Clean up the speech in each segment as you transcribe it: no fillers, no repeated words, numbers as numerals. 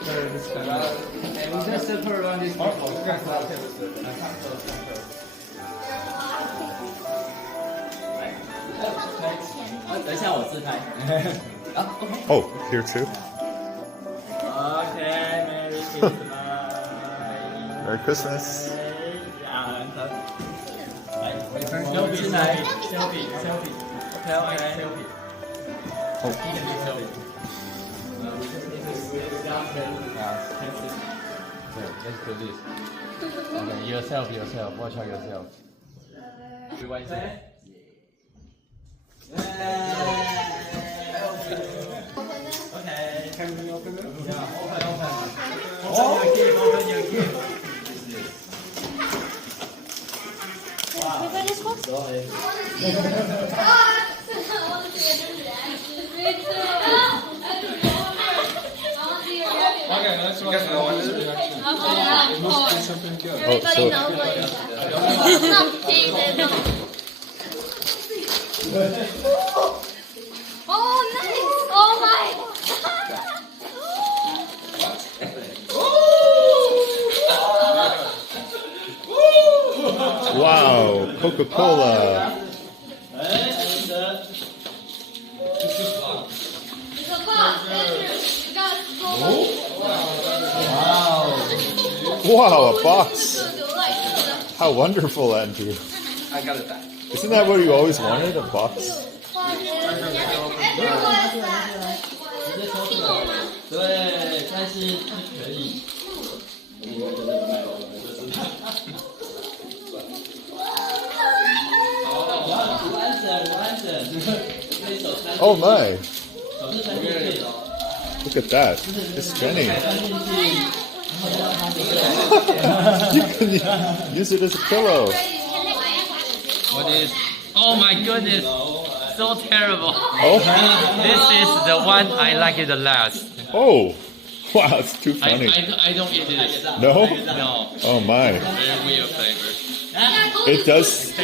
we just put around this table. 等一下我自拍。OK。Oh, here too. Okay, Merry Christmas. Merry Christmas. selfie. Okay. Oh. Let's do this. Okay, yourself. Watch out yourself. Everyone say. Okay. Can we open it? Yeah, open your gift. Everybody smoke? Okay, let's watch the reaction. It must be something good. Everybody knows what it is. Stop saying that. Oh, nice! Oh my! Wow, Coca-Cola. It's a box, Andrew. You got Wow, a box. How wonderful, Andrew. I got it back. Isn't that what you always wanted, a box? 对，但是可以。完整。 Oh my. Look at that. It's Jenny. You can use it as a pillow. What is? Oh my goodness, so terrible. Oh, This is the one I like it the last. oh. Wow, it's too funny. I don't eat it. No? No, Oh my. very weird flavor. It does.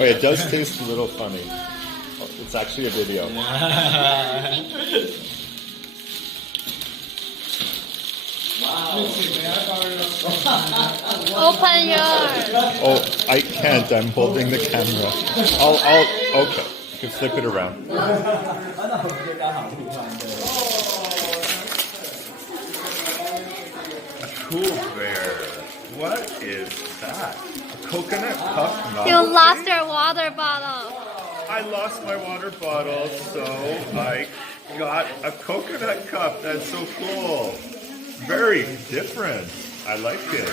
It does taste a little funny. Oh, it's actually a video. Open yours. Oh, I can't. I'm holding the camera. Okay. You can flip it around. A cool bear. What is that? A coconut cup? You lost your water bottle. I lost my water bottle, so I got a coconut cup. That's so cool. Very different. I like it.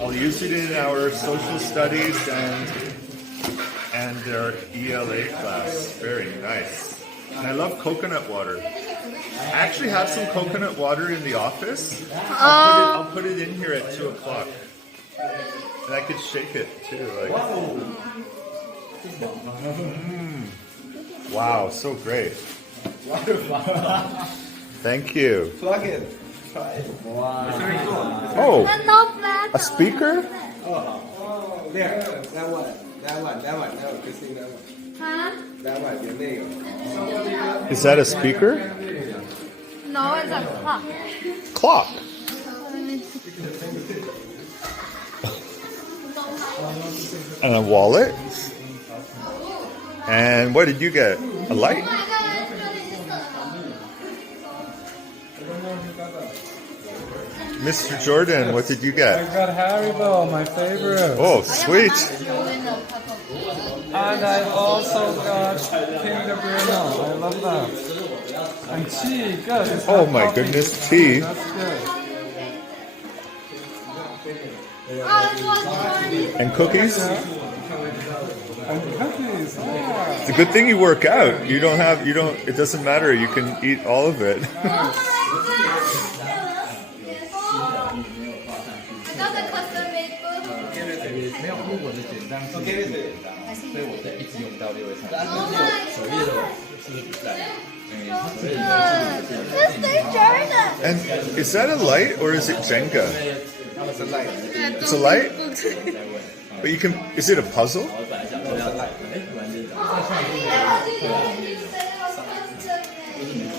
I'll use it in our social studies and our ELA class. Very nice. And I love coconut water. I actually have some coconut water in the office. I'll put it in here at 2 o'clock. And I could shake it too. Wow, so great. Thank you. Plug in. Try it. Wow. It's very cool. Oh, No bad. a speaker? There. That one. No, Christine, that one. Huh? That one, your name. Is that a speaker? No, it's a clock. Clock. And a wallet. And what did you get? A light? Mr. Jordan, what did you I get? got Haribo, my favorite. Oh, sweet. And I also got Pingtung American. I love that. And tea, good. It's Oh not my coffee. goodness, tea. That's good. And cookies? And cookies. Ah. It's a good thing you work out. It doesn't matter. You can eat all of it. Mr. Jordan. And is that a light or is it Jenga? It's a light. It's a light? But you can, is it a puzzle?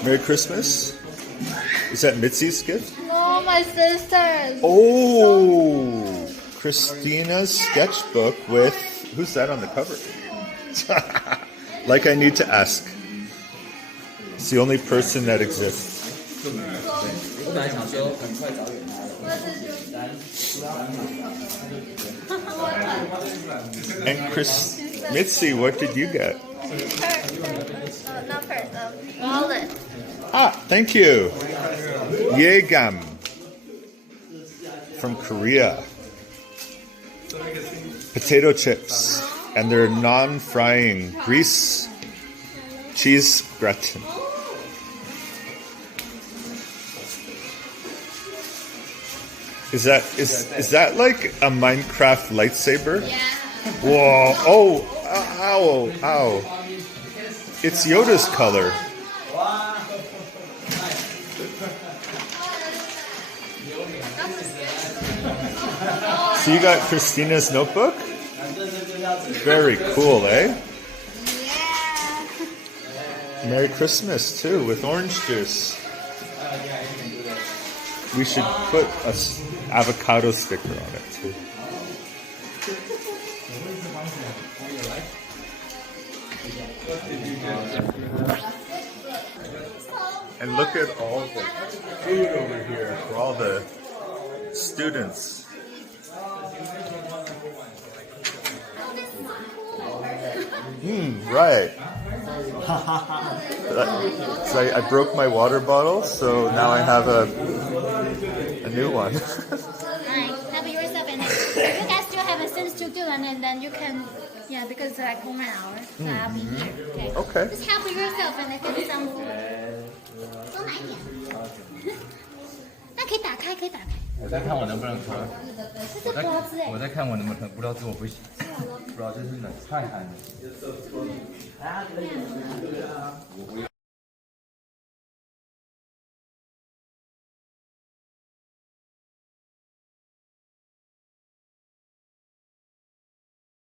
Merry Christmas. Is that Mitzi's gift? my sisters. Oh, Christina's sketchbook with, who's that on the cover? Like I need to ask. It's the only person that exists. 我本来想说很快找点他 And Chris, Mitzi, what did you get? Not purse, wallet. Ah, thank you. Yegam from Korea. Potato chips, and they're non-frying grease cheese gratin. Is that like a Minecraft lightsaber? Yeah. Whoa! Oh! Ow! Ow! It's Yoda's color. So you got Christina's notebook? Very cool, eh? Yeah. Merry Christmas too, with orange juice. We should put a avocado sticker on it too. And look at all the food over here for all the students. Right. So I broke my water bottle, so now I have a new one. Alright, help yourself and you guys still have a sense to do and then you can, yeah, because it's like 1 hour, so I'll be here. Okay. Okay. Just help yourself and get some food. 多买一点。那可以打开，可以打开。我在看我能不能喝。这是包子哎。我在看我能不能，不知道这我不行，不知道这是哪菜还能。